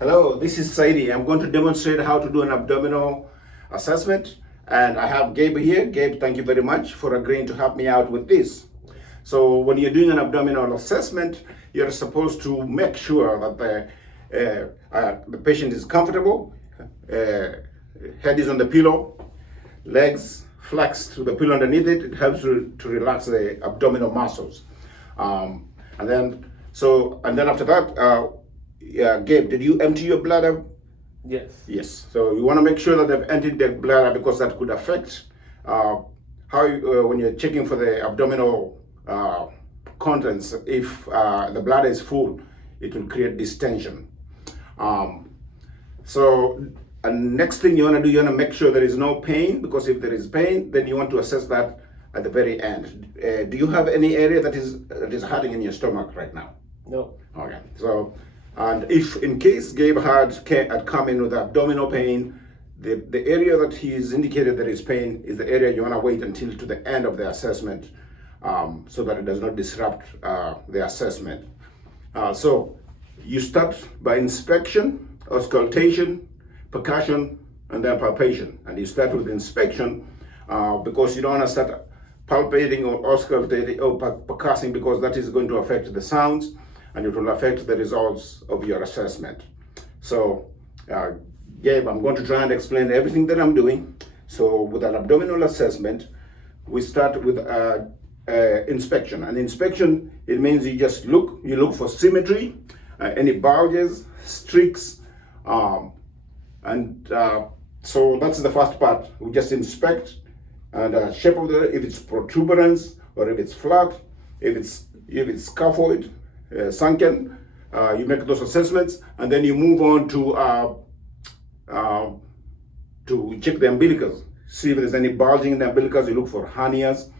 Hello, this is Saidi. I'm going to demonstrate how to do an abdominal assessment. And I have Gabe here. Gabe, thank you very much for agreeing to help me out with this. So when you're doing an abdominal assessment, you're supposed to make sure that the patient is comfortable, head is on the pillow, legs flexed to the pillow underneath it. It helps to relax the abdominal muscles. And then after that, Gabe, did you empty your bladder? Yes. Yes. So you want to make sure that they've emptied their bladder because that could affect when you're checking for the abdominal contents. If the bladder is full, it will create distension. And next thing you want to do, you want to make sure there is no pain, because if there is pain, then you want to assess that at the very end. Do you have any area that is hurting in your stomach right now? No. Okay. So, and if in case Gabe had come in with abdominal pain, the area that he's indicated there is pain is the area you want to wait until to the end of the assessment, so that it does not disrupt the assessment. So you start by inspection, auscultation, percussion, and then palpation. And you start with inspection because you don't want to start palpating or auscultating or percussing, because that is going to affect the sounds and it will affect the results of your assessment. So, Gabe, I'm going to try and explain everything that I'm doing. So with an abdominal assessment, we start with inspection. And inspection, it means you look for symmetry, any bulges, streaks, so that's the first part. We just inspect and shape of if it's protuberance or if it's flat, if it's scaphoid, sunken, you make those assessments, and then you move on to check the umbilicus. See if there's any bulging in the umbilicus. You look for hernias.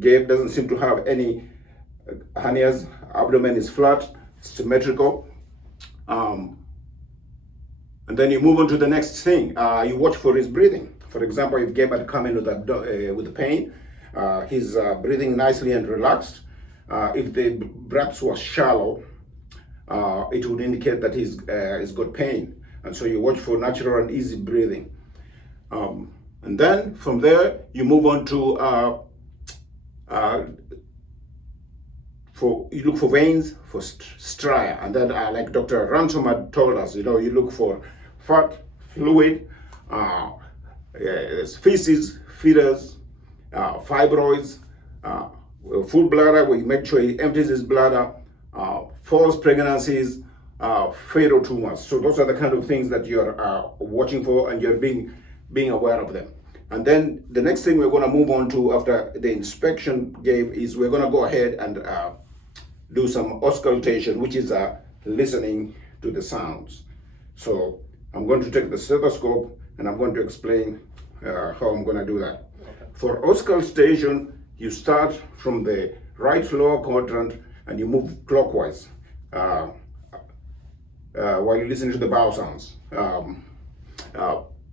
Gabe doesn't seem to have any hernias. Abdomen is flat, symmetrical. And then you move on to the next thing. You watch for his breathing. For example, if Gabe had come in with the pain, he's breathing nicely and relaxed. If the breaths were shallow, it would indicate that he's got pain. And so you watch for natural and easy breathing. And then from there, you move on to you look for veins, for stria, and then like Dr. Ransom had told us, you look for fat, fluid, feces, feeders, fibroids, full bladder, where you make sure he empties his bladder, false pregnancies, fatal tumors. So those are the kind of things that you're watching for, and you're being aware of them. And then the next thing we're going to move on to after the inspection, Gabe, is we're going to go ahead and do some auscultation, which is listening to the sounds. So I'm going to take the stethoscope and I'm going to explain how I'm going to do that. For auscultation, you start from the right lower quadrant and you move clockwise while you listen to the bowel sounds.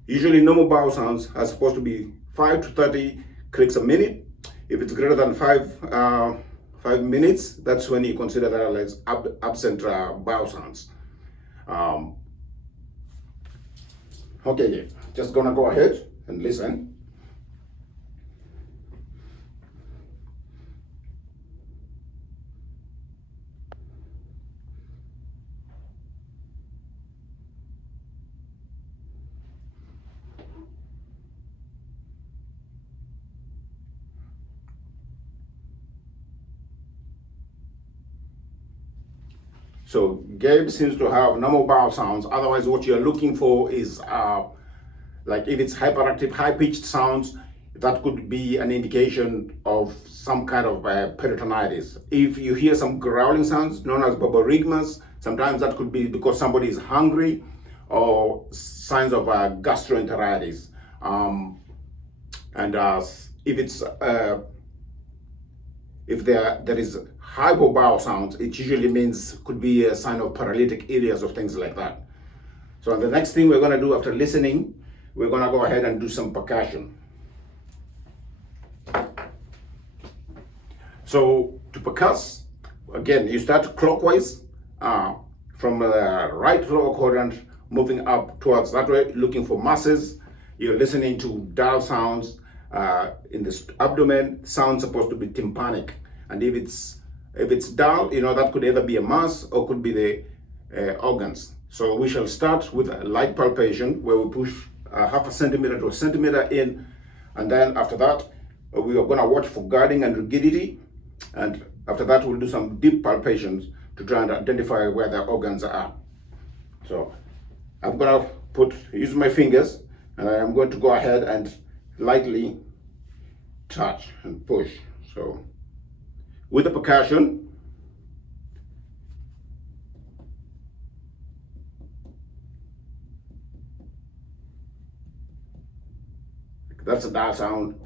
Usually normal bowel sounds are supposed to be 5 to 30 clicks a minute. If it's greater than 5 minutes, that's when you consider that as absent bowel sounds. Okay, just gonna go ahead and listen. So Gabe seems to have normal bowel sounds. Otherwise, what you're looking for is like if it's hyperactive, high-pitched sounds, that could be an indication of some kind of peritonitis. If you hear some growling sounds known as borborygmus, sometimes that could be because somebody is hungry, or signs of gastroenteritis. If it's if there is hypobowel sounds, it usually could be a sign of paralytic areas or things like that. So the next thing we're going to do after listening, we're going to go ahead and do some percussion. So to percuss, again, you start clockwise from the right lower quadrant moving up towards that way, looking for masses. You're listening to dull sounds in the abdomen. Sound supposed to be tympanic, and if it's dull, that could either be a mass or could be the organs. So we shall start with a light palpation where we push half a centimeter to a centimeter in, and then after that we are going to watch for guarding and rigidity, and after that we'll do some deep palpations to try and identify where the organs are. So I'm going to use my fingers, and I am going to go ahead and lightly touch and push. So with the percussion, that's a dull sound.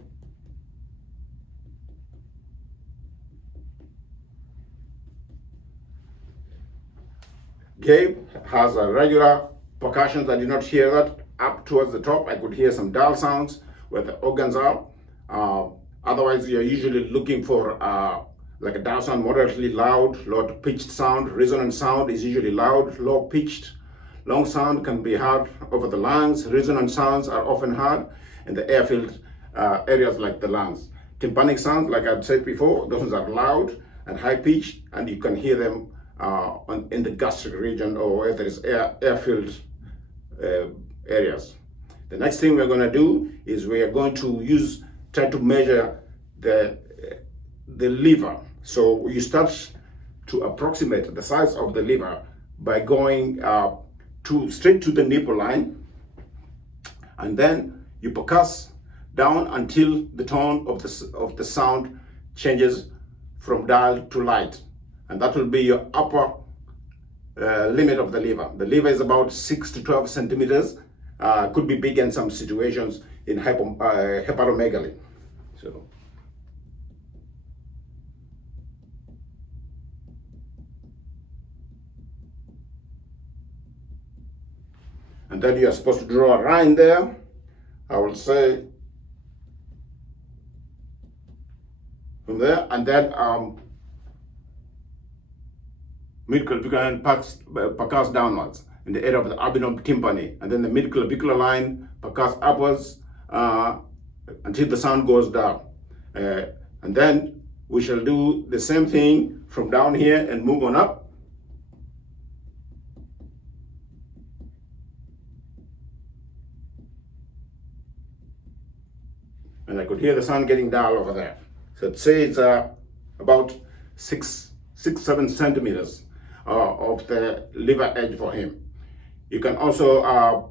Gabe has a regular percussion. I did not hear that up towards the top. I could hear some dull sounds where the organs are. Otherwise, you're usually looking for like a dull sound, moderately loud, low pitched sound. Resonant sound is usually loud, low pitched. Long sound can be heard over the lungs. Resonant sounds are often heard in the air-filled areas like the lungs. Tympanic sounds, like I said before, those are loud and high-pitched, and you can hear them in the gastric region or where there is air-filled areas. The next thing we're going to do is we are going to try to measure the liver. So you start to approximate the size of the liver by going straight to the nipple line, and then you percuss down until the tone of the sound changes from dull to light, and that will be your upper limit of the liver. The liver is about 6 to 12 centimeters. Could be big in some situations in hepatomegaly. So. And then you are supposed to draw a line there. I will say from there, and then mid-clavicular line percuss downwards in the area of the abdomen tympani, and then the mid-clavicular line percuss upwards until the sound goes down. And then we shall do the same thing from down here and move on up. And I could hear the sound getting dull over there. So say it's about 6-7 centimeters of the liver edge for him. You can also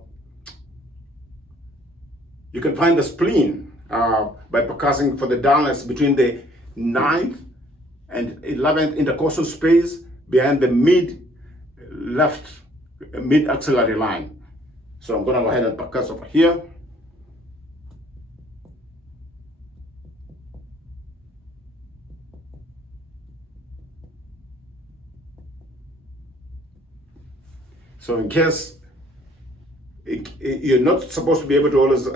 you can find the spleen by percussing for the dullness between the 9th and 11th intercostal space behind the mid-axillary line. So I'm going to go ahead and percuss over here. So in case you're not supposed to be able to always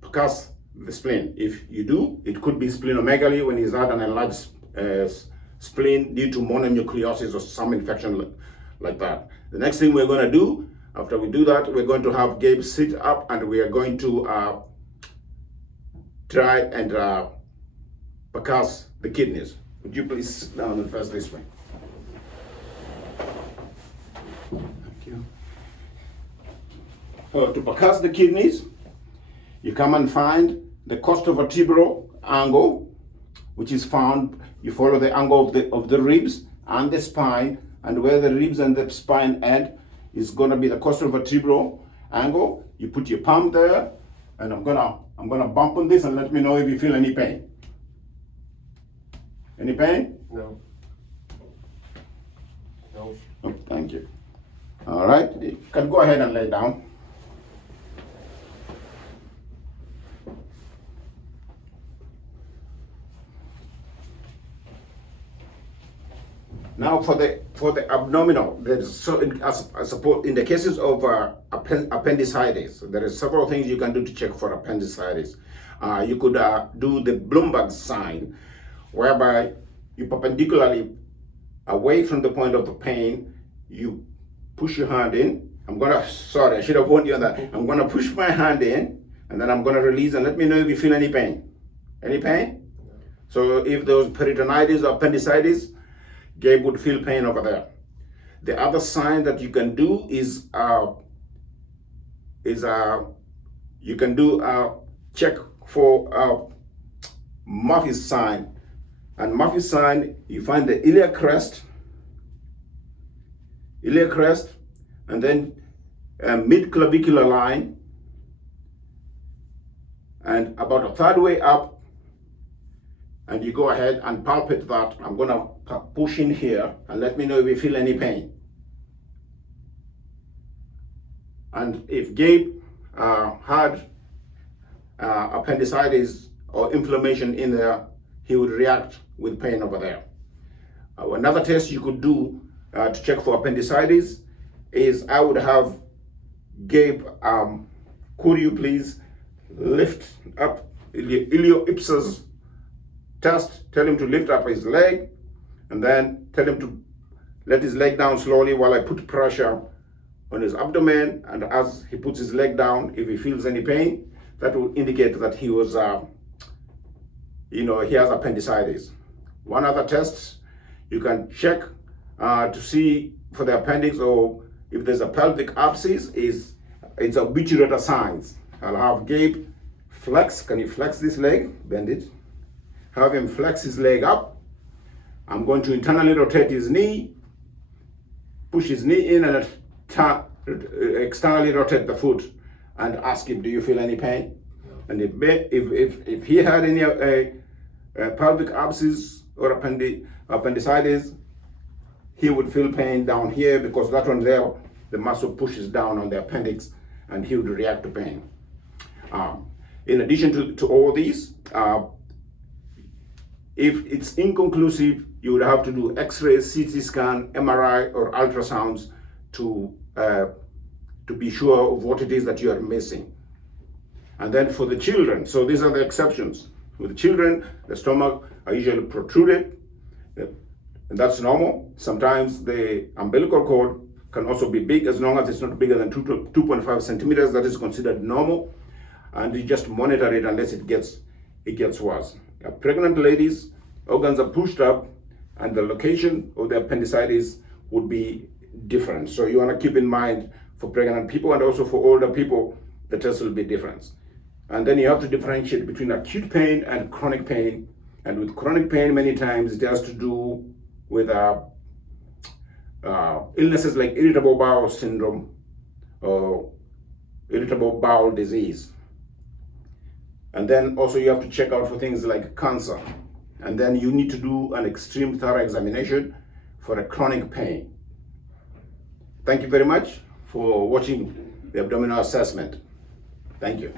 percuss the spleen. If you do, it could be splenomegaly when he's had an enlarged spleen due to mononucleosis or some infection like that. The next thing we're going to do, after we do that, we're going to have Gabe sit up, and we are going to try and percuss the kidneys. Would you please sit down and face this way? To percuss the kidneys, you come and find the costovertebral angle, which is found. You follow the angle of the ribs and the spine, and where the ribs and the spine end is going to be the costovertebral angle. You put your palm there, and I'm gonna bump on this and let me know if you feel any pain. Any pain? No. No. Oh, thank you. All right, you can go ahead and lay down. Now for the abdominal, there's I suppose in the cases of appendicitis, there are several things you can do to check for appendicitis. You could do the Bloomberg sign, whereby you perpendicularly away from the point of the pain, you push your hand in, Sorry, I should have warned you on that. I'm gonna push my hand in, and then I'm gonna release, and let me know if you feel any pain. Any pain? So if there was peritonitis or appendicitis, Gabe would feel pain over there. The other sign that you can do is you can do a check for Murphy's sign. And Murphy's sign, you find the iliac crest, and then mid-clavicular line, and about a third way up, and you go ahead and palpate that. I'm gonna push in here and let me know if you feel any pain. And if Gabe had appendicitis or inflammation in there, he would react with pain over there. Another test you could do to check for appendicitis is I would have Gabe, could you please lift up ilioipsos test, tell him to lift up his leg, and then tell him to let his leg down slowly while I put pressure on his abdomen. And as he puts his leg down, if he feels any pain, that will indicate that he was, he has appendicitis. One other test you can check to see for the appendix, or if there's a pelvic abscess, it's obturator signs. I'll have Gabe flex. Can you flex this leg? Bend it. Have him flex his leg up. I'm going to internally rotate his knee, push his knee in, and externally rotate the foot, and ask him, do you feel any pain? No. And if he had any pelvic abscess or appendicitis, he would feel pain down here, because that one there, the muscle pushes down on the appendix, and he would react to pain. In addition to all these, if it's inconclusive, you would have to do X-ray, CT scan, MRI, or ultrasounds to be sure of what it is that you are missing. And then for the children, so these are the exceptions. With the children, the stomach are usually protruded, and that's normal. Sometimes the umbilical cord can also be big, as long as it's not bigger than 2.5 centimeters, that is considered normal. And you just monitor it unless it gets worse. Pregnant ladies, organs are pushed up, and the location of the appendicitis would be different. So you want to keep in mind for pregnant people, and also for older people, the test will be different. And then you have to differentiate between acute pain and chronic pain. And with chronic pain, many times it has to do with illnesses like irritable bowel syndrome or irritable bowel disease. And then also you have to check out for things like cancer. And then you need to do an extreme thorough examination for a chronic pain. Thank you very much for watching the abdominal assessment. Thank you.